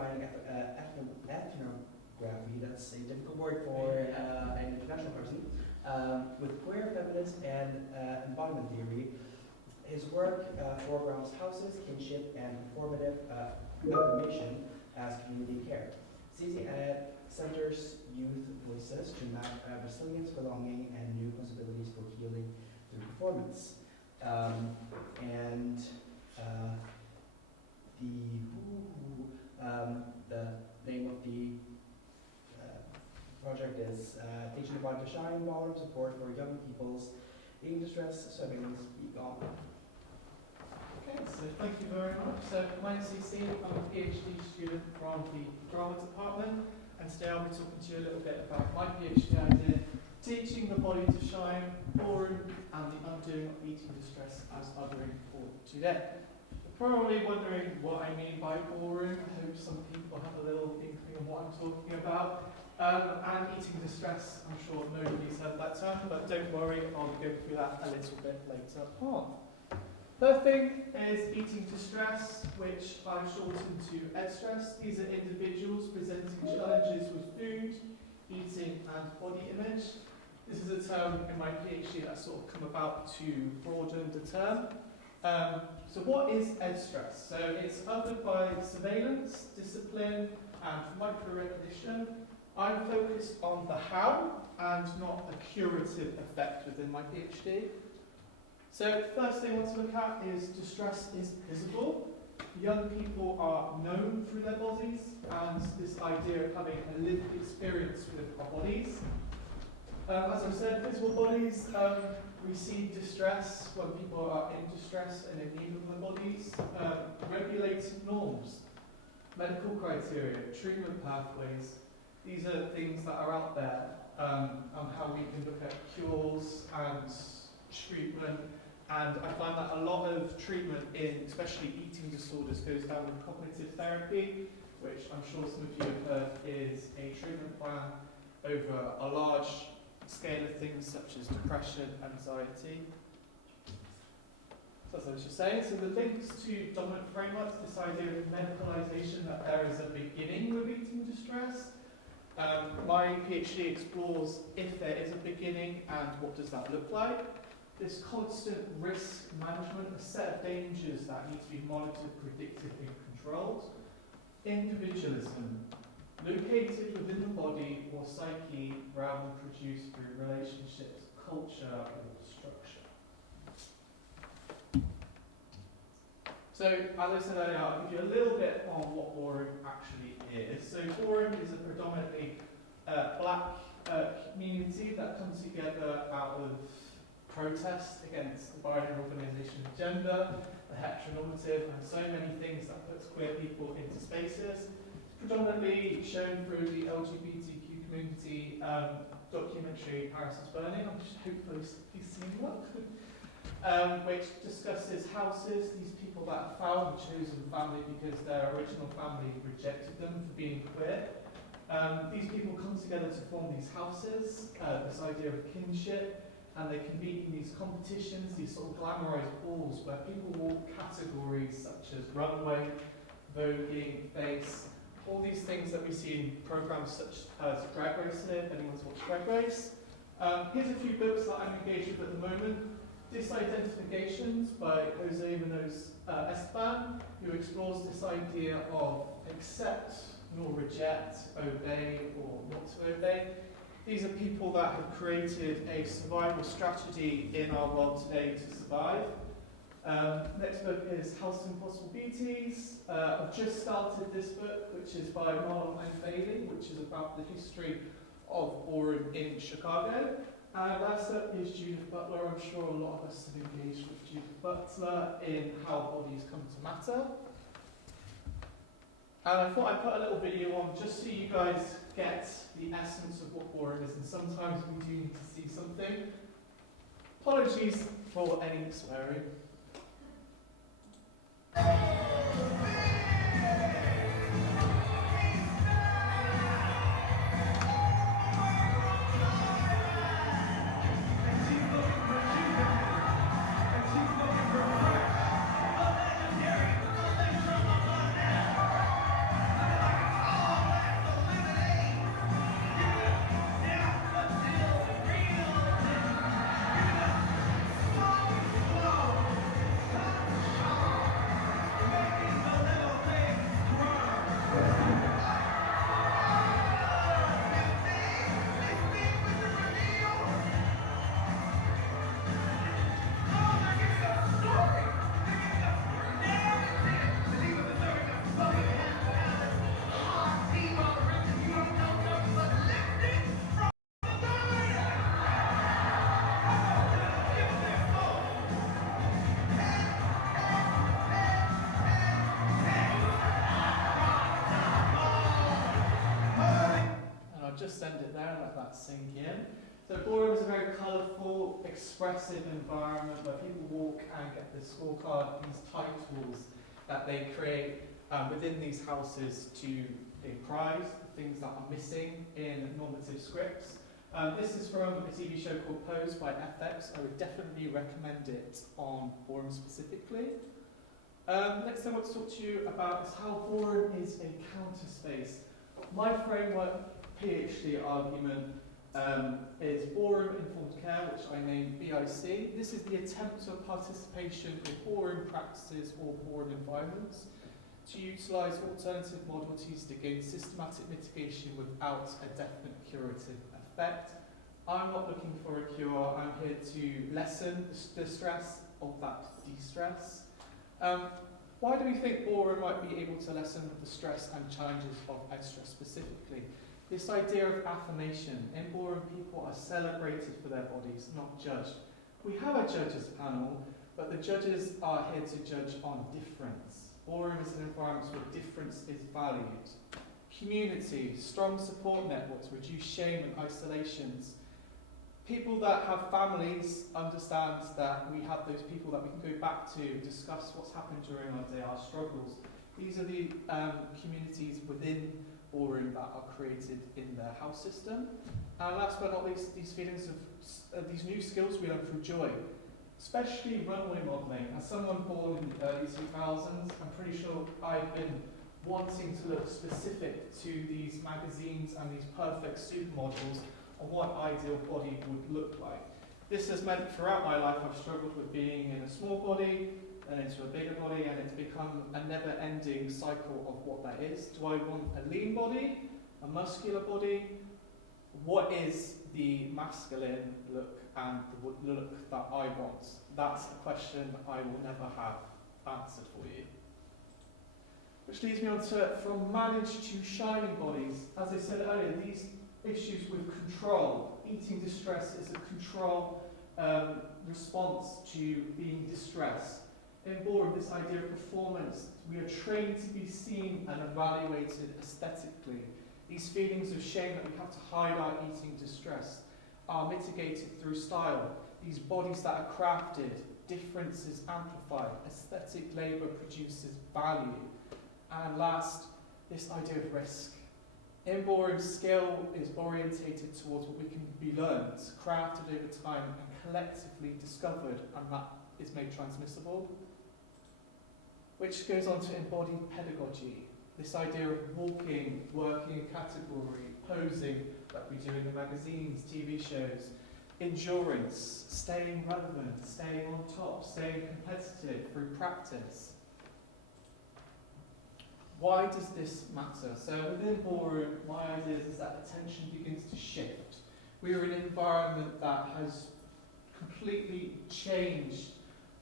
combining ethnography, that's a difficult word for an international person, with queer feminist and embodiment theory. His work foregrounds houses, kinship, and performative affirmation as community care. CCED centers youth voices to map resilience, belonging, and new possibilities for healing through performance. The name of the project is Teaching the Body to Shine, Ballroom Support for Young People's Eating Distress, Surveillance, Be Gone. Okay, so thank you very much. So my name's CC, I'm a PhD student from the Drama Department, and today I'll be talking to you a little bit about my PhD idea, Teaching the Body to Shine, Ballroom, and the Undoing of Eating Distress as Othering for Today. You're probably wondering what I mean by ballroom. I hope some people have a little inkling of what I'm talking about. And eating distress, I'm sure nobody's heard that term, but don't worry, I'll go through that a little bit later on. Third thing is eating distress, which I've shortened to EDstress. These are individuals presenting challenges with food, eating, and body image. This is a term in my PhD that's sort of come about to broaden the term. So what is EDstress? So it's othered by surveillance, discipline, and micro-recognition. I'm focused on the how and not a curative effect within my PhD. So first thing I want to look at is distress is visible. Young people are known through their bodies, and this idea of having a lived experience with our bodies. As I've said, visible bodies, we see distress when people are in distress and in need of their bodies. Regulated norms, medical criteria, treatment pathways. These are things that are out there on how we can look at cures and treatment. And I find that a lot of treatment in especially eating disorders goes down with cognitive therapy, which I'm sure some of you have heard is a treatment plan over a large scale of things such as depression, anxiety. So as I was just saying, so the links to dominant frameworks, this idea of medicalisation, that there is a beginning with eating distress. My PhD explores if there is a beginning and what does that look like. This constant risk management, a set of dangers that need to be monitored, predicted, and controlled. Individualism, located within the body or psyche rather than produced through relationships, culture, or structure. So, as I said earlier, I'll give you a little bit on what ballroom actually is. So, ballroom is a predominantly black community that comes together out of protest against the binary organisation of gender, the heteronormative, and so many things that puts queer people into spaces. Predominantly shown through the LGBTQ community documentary Paris is Burning, I'm hopefully you've seen one, which discusses houses, these people that have found a chosen family because their original family rejected them for being queer. These people come together to form these houses, this idea of kinship, and they compete in these competitions, these sort of glamorised balls where people walk categories such as runway, voguing, face, all these things that we see in programmes such as Drag Race here, if anyone's watched Drag Race. Here's a few books that I'm engaged with at the moment. Disidentifications by Jose Munoz Esteban, who explores this idea of accept nor reject, obey or not to obey. These are people that have created a survival strategy in our world today to survive. Next book is House of Impossible Beauties. I've just started this book, which is by Marlon Bailey, which is about the history of ballroom in Chicago. And last up is Judith Butler. I'm sure a lot of us have engaged with Judith Butler in how bodies come to matter. And I thought I'd put a little video on just so you guys get the essence of what ballroom is, and sometimes we do need to see something. Apologies for any swearing. So ballroom is a very colourful, expressive environment where people walk and get the scorecard, these titles that they create within these houses to prize the things that are missing in normative scripts. This is from a TV show called Pose by FX. I would definitely recommend it on ballroom specifically. Next I want to talk to you about is how ballroom is a counter space. My framework PhD argument is ballroom informed care, which I named BIC. This is the attempt of participation in ballroom practices or ballroom environments to utilise alternative modalities to gain systematic mitigation without a definite curative effect. I'm not looking for a cure, I'm here to lessen the stress of that de-stress. Why do we think ballroom might be able to lessen the stress and challenges of outstress specifically? This idea of affirmation. In ballroom, people are celebrated for their bodies, not judged. We have a judges panel, but the judges are here to judge on difference. Ballroom is an environment where difference is valued. Community, strong support networks, reduce shame and isolations. People that have families understand that we have those people that we can go back to, discuss what's happened during our day, our struggles. These are the communities within ballroom that are created in their house system. And last but not least, these feelings of these new skills we learn through joy, especially runway modelling. As someone born in the early 2000s, I'm pretty sure I've been wanting to look specific to these magazines and these perfect supermodels on what ideal body would look like. This has meant throughout my life I've struggled with being in a small body, then into a bigger body, and it's become a never-ending cycle of what that is. Do I want a lean body, a muscular body? What is the masculine look and the look that I want? That's a question I will never have answered for you. Which leads me on to from managed to shining bodies. As I said earlier, these issues with control. Eating distress is a control response to being distressed. In ballroom, this idea of performance, we are trained to be seen and evaluated aesthetically. These feelings of shame that we have to hide our eating distress are mitigated through style. These bodies that are crafted, difference is amplified, aesthetic labour produces value. And last, this idea of risk. In ballroom, skill is orientated towards what we can be learned, crafted over time, and collectively discovered, and that is made transmissible. Which goes on to embodied pedagogy. This idea of walking, working a category, posing, like we do in the magazines, TV shows, endurance, staying relevant, staying on top, staying competitive through practice. Why does this matter? So within ballroom, my idea is that attention begins to shift. We are in an environment that has completely changed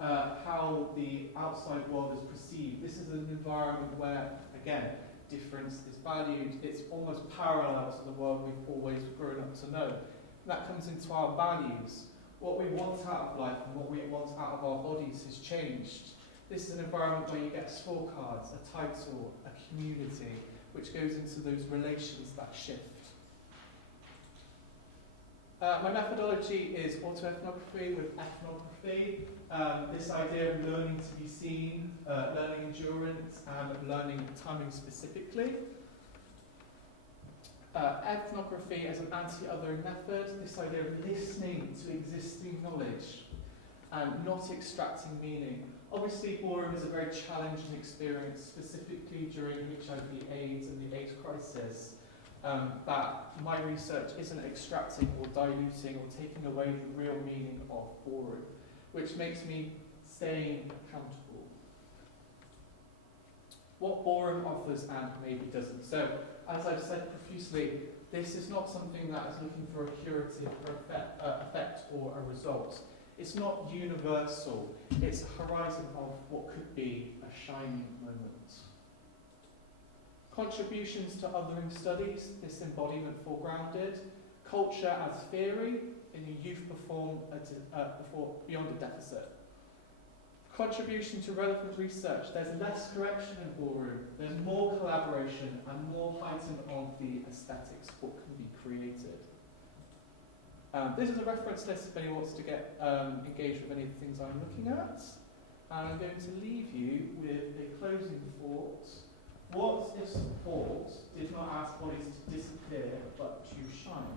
how the outside world is perceived. This is an environment where, again, difference is valued. It's almost parallel to the world we've always grown up to know. That comes into our values. What we want out of life and what we want out of our bodies has changed. This is an environment where you get scorecards, a title, a community, which goes into those relations that shift. My methodology is autoethnography with ethnography. This idea of learning to be seen, learning endurance, and learning timing specifically. Ethnography as an anti-othering method, this idea of listening to existing knowledge and not extracting meaning. Obviously, ballroom is a very challenging experience, specifically during HIV/AIDS and the AIDS crisis, that my research isn't extracting or diluting or taking away the real meaning of ballroom, which makes me staying accountable. What ballroom offers and maybe doesn't. So, as I've said profusely, this is not something that is looking for a curative effect or a result. It's not universal. It's a horizon of what could be a shining moment. Contributions to othering studies, this embodiment foregrounded. Culture as theory, in a youth perform beyond a deficit. Contribution to relevant research, there's less correction in ballroom, there's more collaboration and more heightened of the aesthetics, what can be created. This is a reference list if anyone wants to get engaged with any of the things I'm looking at. And I'm going to leave you with a closing thought. What if support did not ask bodies to disappear but to shine?